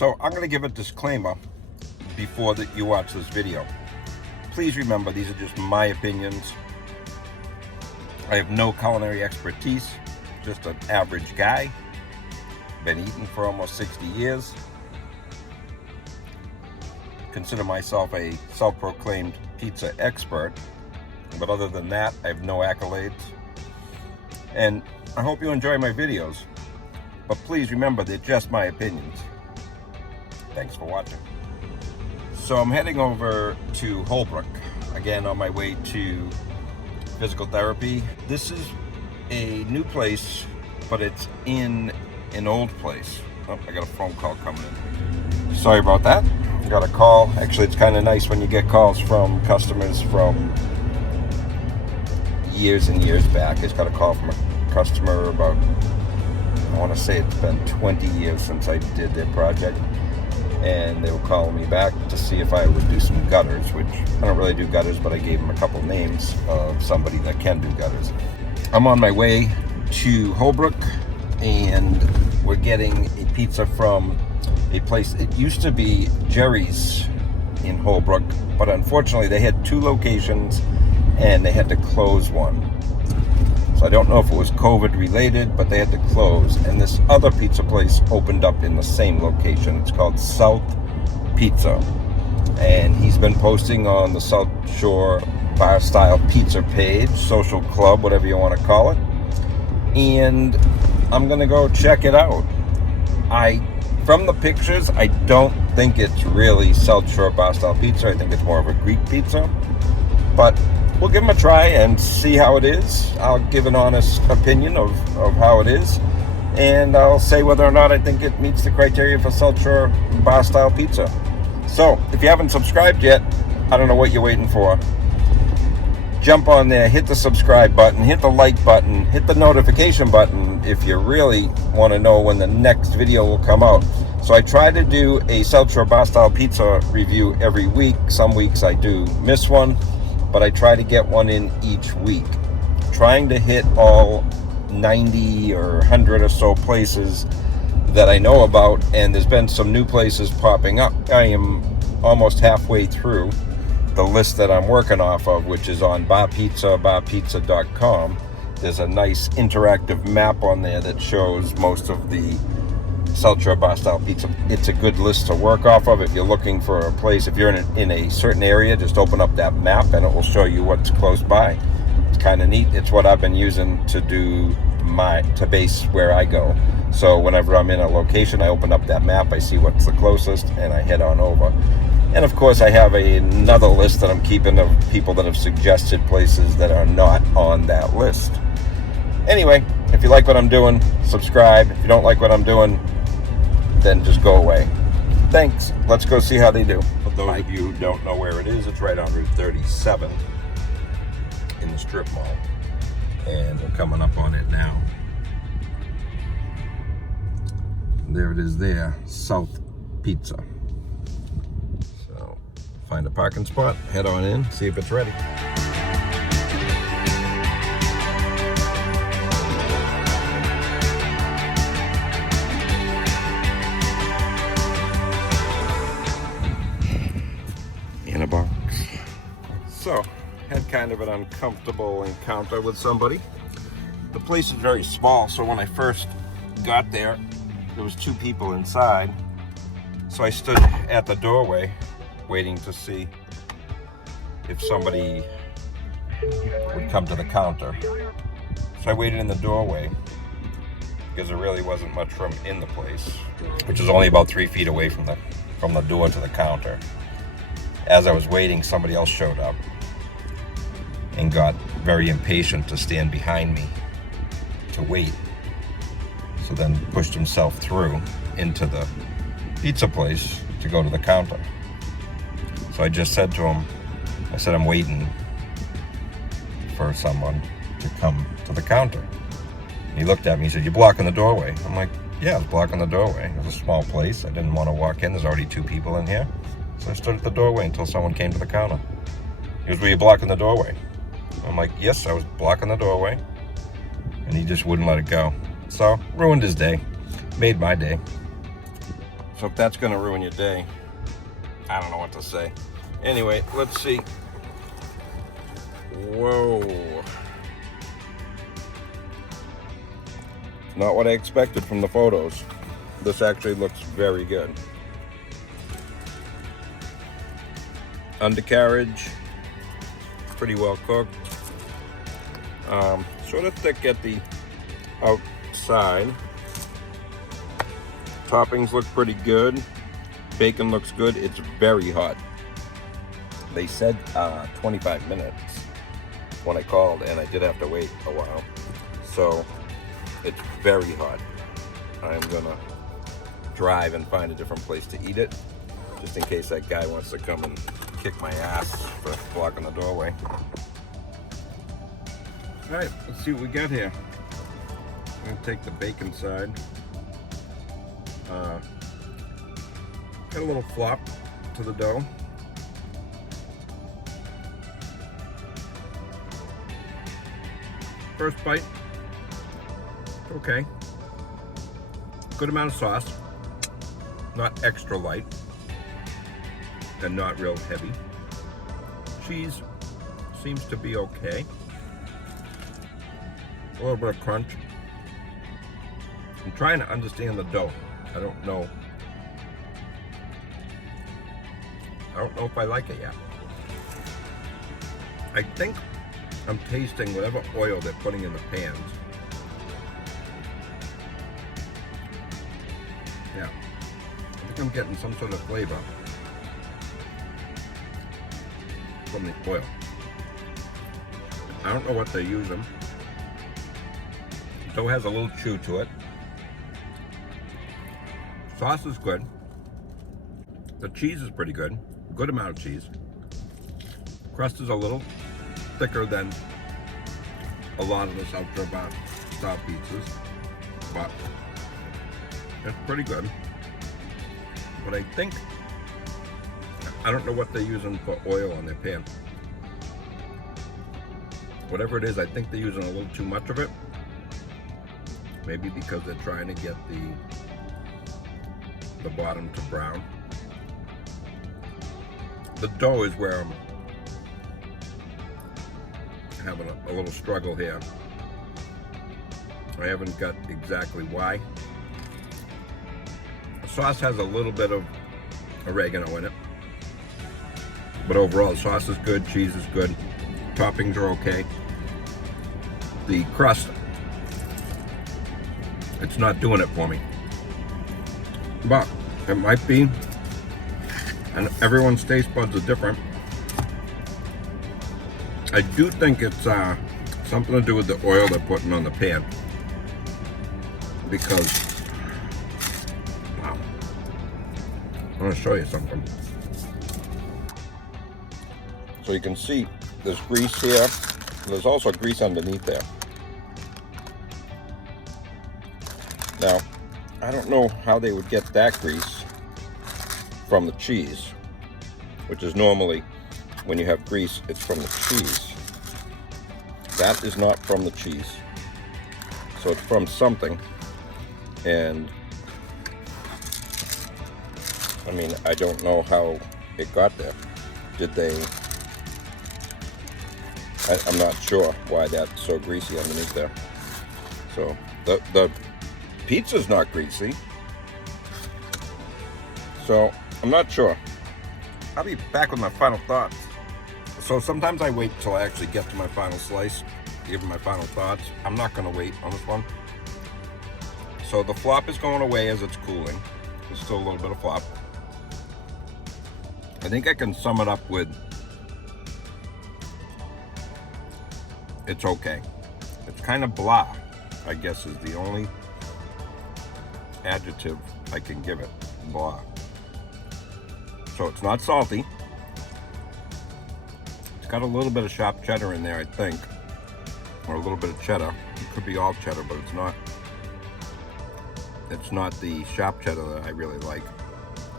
So I'm going to give a disclaimer before that you watch this video. Please remember, these are just my opinions. I have no culinary expertise, just an average guy. Been eating for almost 60 years. Consider myself a self-proclaimed pizza expert, but other than that, I have no accolades. And I hope you enjoy my videos, but please remember, they're just my opinions. Thanks for watching. So I'm heading over to Holbrook, again on my way to physical therapy. This is a new place, but it's in an old place. Oh, I got a phone call coming in. Sorry about that. I got a call. Actually, it's kind of nice when you get calls from customers from years and years back. I just got a call from a customer about, I want to say it's been 20 years since I did their project. And they were calling me back to see if I would do some gutters, which I don't really do gutters, but I gave them a couple names of somebody that can do gutters. I'm on my way to Holbrook, and we're getting a pizza from a place. It used to be Jerry's in Holbrook, but unfortunately they had two locations and they had to close one. So I don't know if it was COVID related, but they had to close. And this other pizza place opened up in the same location. It's called South Pizza. And he's been posting on the SouthShore Bar Style pizza page, social club, whatever you want to call it. And I'm gonna go check it out. From the pictures, I don't think it's really SouthShore Bar Style pizza. I think it's more of a Greek pizza. But we'll give them a try and see how it is. I'll give an honest opinion of how it is. And I'll say whether or not I think it meets the criteria for SouthShore Bar Style pizza. So, if you haven't subscribed yet, I don't know what you're waiting for. Jump on there, hit the subscribe button, hit the like button, hit the notification button if you really want to know when the next video will come out. So I try to do a SouthShore Bar Style pizza review every week. Some weeks I do miss one, but I try to get one in each week. Trying to hit all 90 or 100 or so places that I know about, and there's been some new places popping up. I am almost halfway through the list that I'm working off of, which is on barpizza.com. There's a nice interactive map on there that shows most of the SouthShore Bar Style pizza. It's a good list to work off of if you're looking for a place. If you're in a certain area, just open up that map and it will show you what's close by. It's kind of neat. It's what I've been using to base where I go. So whenever I'm in a location, I open up that map, I see what's the closest, and I head on over. And of course, I have another list that I'm keeping of people that have suggested places that are not on that list. Anyway, if you like what I'm doing, subscribe. If you don't like what I'm doing, then just go away. Thanks. Let's go see how they do. For those of you who don't know where it is, it's right on Route 37 in the strip mall. And we're coming up on it now. There it is there, South Pizza. So, find a parking spot, head on in, see if it's ready. In a box. So, had kind of an uncomfortable encounter with somebody. The place is very small, so when I first got there, there was two people inside. So I stood at the doorway waiting to see if somebody would come to the counter. So I waited in the doorway because there really wasn't much room in the place, which is only about 3 feet away from the door to the counter. As I was waiting, somebody else showed up and got very impatient to stand behind me to wait. So then pushed himself through into the pizza place to go to the counter. So I just said to him, I said, I'm waiting for someone to come to the counter. And he looked at me, he said, you're blocking the doorway. I'm like, yeah, I was blocking the doorway. It was a small place. I didn't want to walk in. There's already two people in here. So I stood at the doorway until someone came to the counter. He goes, were you blocking the doorway? I'm like, yes, I was blocking the doorway. And he just wouldn't let it go. So, ruined his day. Made my day. So if that's gonna ruin your day, I don't know what to say. Anyway, let's see. Whoa. Not what I expected from the photos. This actually looks very good. Undercarriage, pretty well cooked. Sort of thick at the outside. Toppings look pretty good. Bacon looks good. It's very hot. They said 25 minutes when I called, and I did have to wait a while. So it's very hot. I'm gonna drive and find a different place to eat it, just in case that guy wants to come and kick my ass for blocking the doorway. All right, let's see what we got here. I'm gonna take the bacon side. Got a little flop to the dough. First bite, okay. Good amount of sauce, not extra light, and not real heavy. Cheese seems to be okay. A little bit of crunch. I'm trying to understand the dough. I don't know if I like it yet. I think I'm tasting whatever oil they're putting in the pans. Yeah, I think I'm getting some sort of flavor from the oil. I don't know what they're using. Dough has a little chew to it. Sauce is good. The cheese is pretty good. Good amount of cheese. Crust is a little thicker than a lot of the SouthShore Bar Style pizzas, but it's pretty good. But I don't know what they're using for oil on their pan. Whatever it is, I think they're using a little too much of it. Maybe because they're trying to get the bottom to brown. The dough is where I'm having a little struggle here. I haven't got exactly why. The sauce has a little bit of oregano in it, but overall the sauce is good, cheese is good, toppings are okay. The crust, it's not doing it for me, but it might be, and everyone's taste buds are different. I do think it's something to do with the oil they're putting on the pan, because, wow, I'm going to show you something. So you can see there's grease here, there's also grease underneath there. Now, I don't know how they would get that grease from the cheese, which is normally, when you have grease, it's from the cheese. That is not from the cheese. So it's from something. And I mean, I don't know how it got there. Did they? I'm not sure why that's so greasy underneath there. So the pizza's not greasy. So I'm not sure. I'll be back with my final thoughts. So sometimes I wait till I actually get to my final slice to give my final thoughts. I'm not going to wait on this one. So the flop is going away as it's cooling. There's still a little bit of flop. I think I can sum it up with it's okay. It's kind of blah, I guess, is the only adjective I can give it. Blah. So it's not salty. It's got a little bit of sharp cheddar in there, I think, or a little bit of cheddar. It could be all cheddar, but it's not. It's not the sharp cheddar that I really like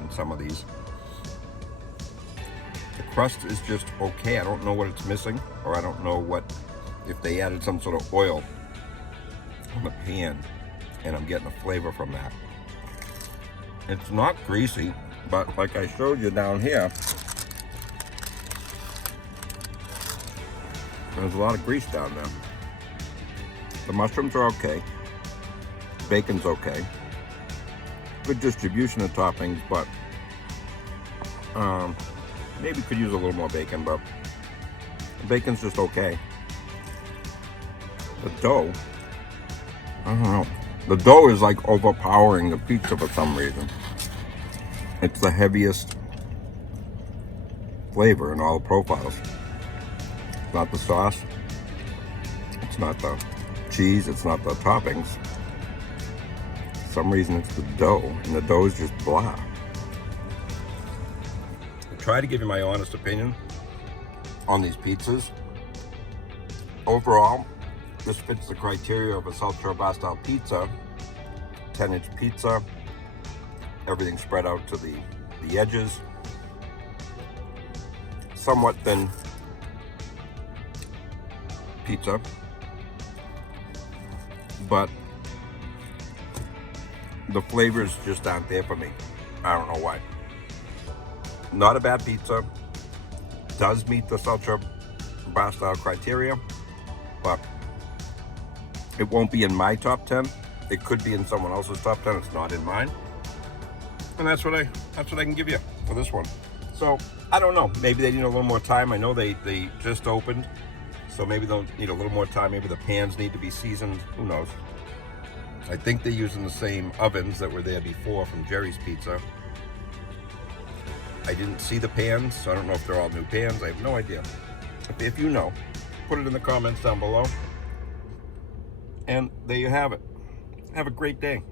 in some of these. The crust is just okay. I don't know what it's missing, or I don't know what, if they added some sort of oil on the pan and I'm getting a flavor from that. It's not greasy, but like I showed you down here, there's a lot of grease down there. The mushrooms are okay. Bacon's okay. Good distribution of toppings, but maybe could use a little more bacon, but the bacon's just okay. The dough, I don't know. The dough is like overpowering the pizza for some reason. It's the heaviest flavor in all the profiles. It's not the sauce. It's not the cheese. It's not the toppings. For some reason it's the dough, and the dough is just blah. I try to give you my honest opinion on these pizzas. Overall, this fits the criteria of a SouthShore Bar Style pizza. 10-inch pizza, everything spread out to the edges. Somewhat thin pizza, but the flavors just aren't there for me. I don't know why. Not a bad pizza. Does meet the SouthShore Bar Style criteria, but it won't be in my top 10. It could be in someone else's top 10. It's not in mine. And that's what I can give you for this one. So I don't know. Maybe they need a little more time. I know they just opened, so maybe they'll need a little more time. Maybe the pans need to be seasoned. Who knows? I think they're using the same ovens that were there before from Jerry's Pizza. I didn't see the pans, so I don't know if they're all new pans. I have no idea. If you know, put it in the comments down below. And there you have it. Have a great day.